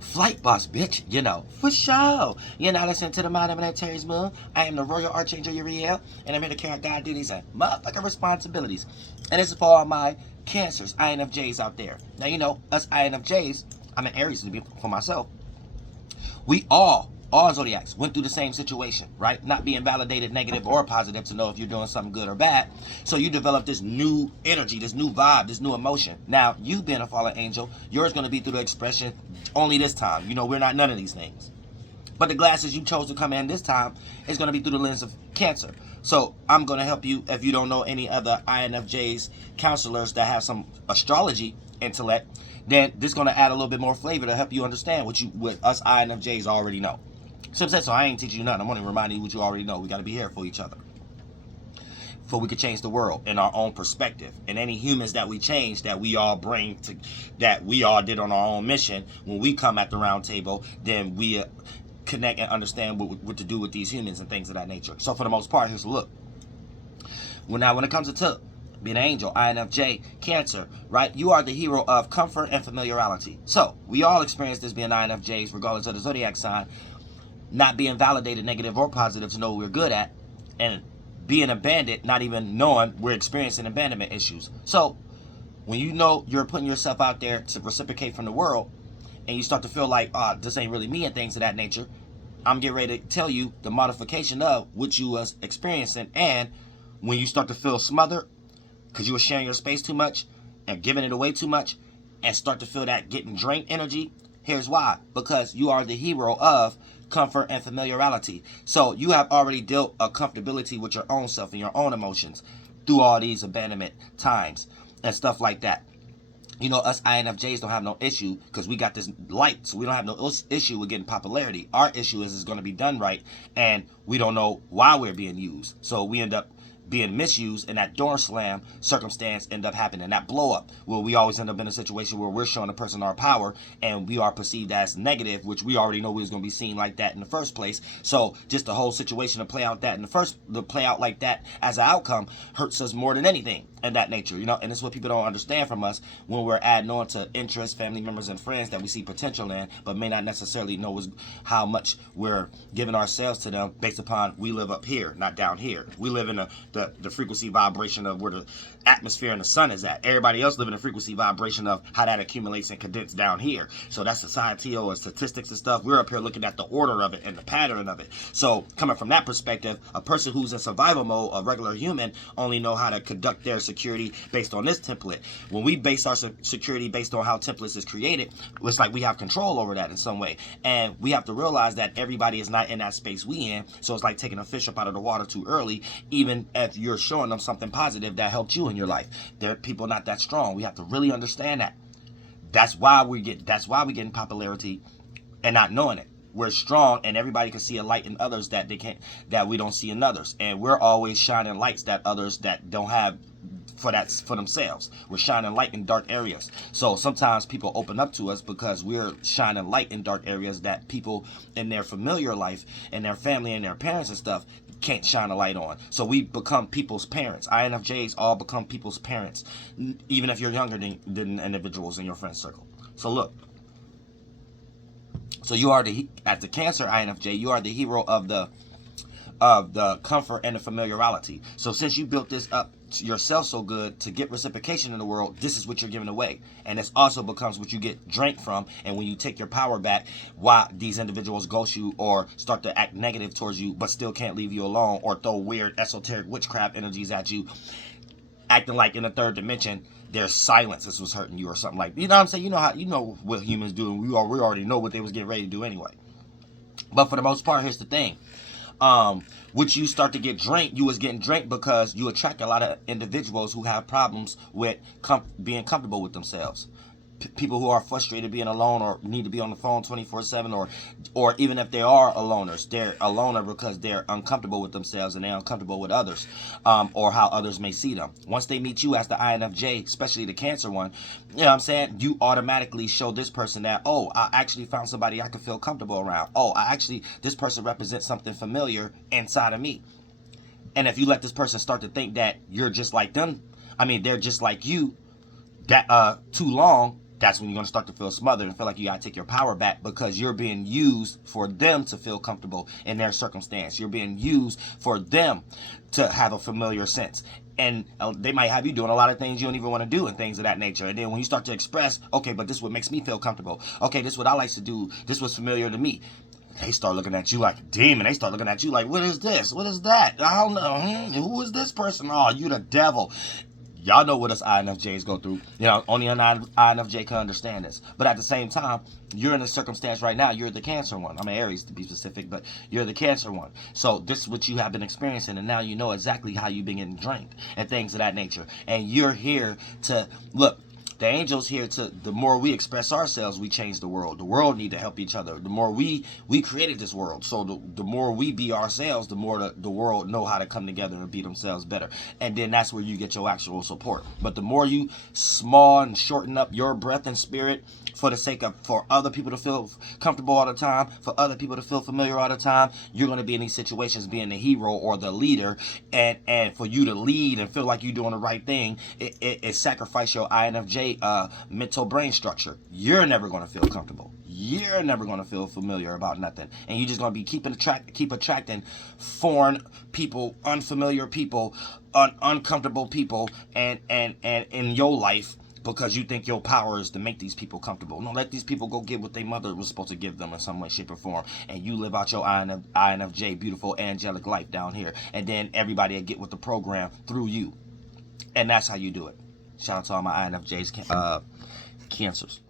Flight boss, bitch, you know, for sure. You're not listening to the Mind of Terry's Moon. I am the Royal Archangel Uriel, and I'm here to carry God duties and motherfucking responsibilities. And this is for all my Cancers, INFJs out there. Now, you know, us INFJs, I'm an Aries to be for myself. We all zodiacs went through the same situation, right? Not being validated negative or positive to know if you're doing something good or bad. So you develop this new energy, this new vibe, this new emotion. Now, you being a fallen angel, yours going to be through the expression only this time. You know, we're not none of these things. But the glasses you chose to come in this time is going to be through the lens of Cancer. So I'm going to help you if you don't know any other INFJs, counselors that have some astrology intellect, then this is going to add a little bit more flavor to help you understand what us INFJs already know. So I ain't teaching you nothing. I'm only reminding you what you already know. We got to be here for each other, for we could change the world in our own perspective. And any humans that we change, that we all bring to, that we all did on our own mission, when we come at the round table, then we connect and understand what to do with these humans and things of that nature. So for the most part, here's a look. Well, now when it comes to being an angel, INFJ, Cancer, right? You are the hero of comfort and familiarity. So we all experience this being INFJs, regardless of the zodiac sign, not being validated negative or positive to know what we're good at, and being abandoned, not even knowing we're experiencing abandonment issues. So when you know you're putting yourself out there to reciprocate from the world, and you start to feel like, this ain't really me and things of that nature, I'm getting ready to tell you the modification of what you was experiencing. And when you start to feel smothered because you were sharing your space too much and giving it away too much, and start to feel that getting drained energy, here's why. Because you are the hero of comfort and familiarity. So you have already dealt a comfortability with your own self and your own emotions through all these abandonment times and stuff like that. You know, us INFJs don't have no issue because we got this light, so we don't have no issue with getting popularity. Our issue is it's going to be done right, and we don't know why we're being used. So we end up being misused, and that door slam circumstance end up happening, that blow up, where we always end up in a situation where we're showing a person our power and we are perceived as negative, which we already know we was going to be seen like that in the first place. So just the whole situation to play out like that as an outcome hurts us more than anything in that nature, you know. And it's what people don't understand from us when we're adding on to interests, family members, and friends that we see potential in, but may not necessarily know how much we're giving ourselves to them based upon we live up here, not down here. We live in the frequency vibration of where the atmosphere and the sun is at. Everybody else live in a frequency vibration of how that accumulates and condenses down here. So that's societal and statistics and stuff. We're up here looking at the order of it and the pattern of it. So coming from that perspective, a person who's in survival mode, a regular human, only know how to conduct their security based on this template. When we base our security based on how templates is created, it's like we have control over that in some way. And we have to realize that everybody is not in that space we in. So it's like taking a fish up out of the water too early, even if you're showing them something positive that helped you in your life. There are people not that strong. We have to really understand that. That's why we getting popularity and not knowing it. We're strong, and everybody can see a light in others that we don't see in others. And we're always shining lights that others that don't have for themselves. We're shining light in dark areas. So sometimes people open up to us because we're shining light in dark areas that people in their familiar life and their family and their parents and stuff can't shine a light on. So we become people's parents. INFJs all become people's parents, even if you're younger than individuals in your friend circle. So look. So you are as the Cancer INFJ, you are the hero of the comfort and the familiarity. So since you built this up yourself so good to get reciprocation in the world, this is what you're giving away. And this also becomes what you get drank from. And when you take your power back, why these individuals ghost you or start to act negative towards you, but still can't leave you alone, or throw weird esoteric witchcraft energies at you, acting like in the third dimension there's silence, this was hurting you or something like, you know what I'm saying? You know what humans do, and we already know what they was getting ready to do anyway. But for the most part, here's the thing. Which you start to get drained, you was getting drained because you attract a lot of individuals who have problems with being comfortable with themselves. People who are frustrated being alone or need to be on the phone 24/7, or even if they are aloners, they're a loner because they're uncomfortable with themselves and they're uncomfortable with others, or how others may see them. Once they meet you as the INFJ, especially the Cancer one, you know what I'm saying, you automatically show this person that, oh, I actually found somebody I can feel comfortable around. Oh, this person represents something familiar inside of me. And if you let this person start to think that you're just like them, they're just like you, that too long, That's when you're going to start to feel smothered and feel like you got to take your power back, because you're being used for them to feel comfortable in their circumstance. You're being used for them to have a familiar sense. And they might have you doing a lot of things you don't even want to do and things of that nature. And then when you start to express, okay, but this is what makes me feel comfortable. Okay, this is what I like to do. This was familiar to me. They start looking at you like a demon. They start looking at you like, what is this? What is that? I don't know. Who is this person? Oh, you the devil. Y'all know what us INFJs go through. You know, only an INFJ can understand this. But at the same time, you're in a circumstance right now. You're the Cancer one. I'm an Aries to be specific, but you're the Cancer one. So this is what you have been experiencing, and now you know exactly how you've been getting drained and things of that nature. And you're here to look. The angels here to, the more we express ourselves, we change the world. The world need to help each other. The more we created this world. So the more we be ourselves, the more the world know how to come together and be themselves better. And then that's where you get your actual support. But the more you small and shorten up your breath and spirit for the sake of, for other people to feel comfortable all the time, for other people to feel familiar all the time, you're going to be in these situations being the hero or the leader. And for you to lead and feel like you're doing the right thing, it sacrifice your INFJ mental brain structure. You're never going to feel comfortable. You're never going to feel familiar about nothing, and you're just going to be keep attracting foreign people, unfamiliar people, uncomfortable people, and in your life, because you think your power is to make these people comfortable. No, let these people go get what their mother was supposed to give them in some way, shape, or form, and you live out your INFJ beautiful angelic life down here, and then everybody will get with the program through you, and that's how you do it. Shout out to all my INFJs, Cancers.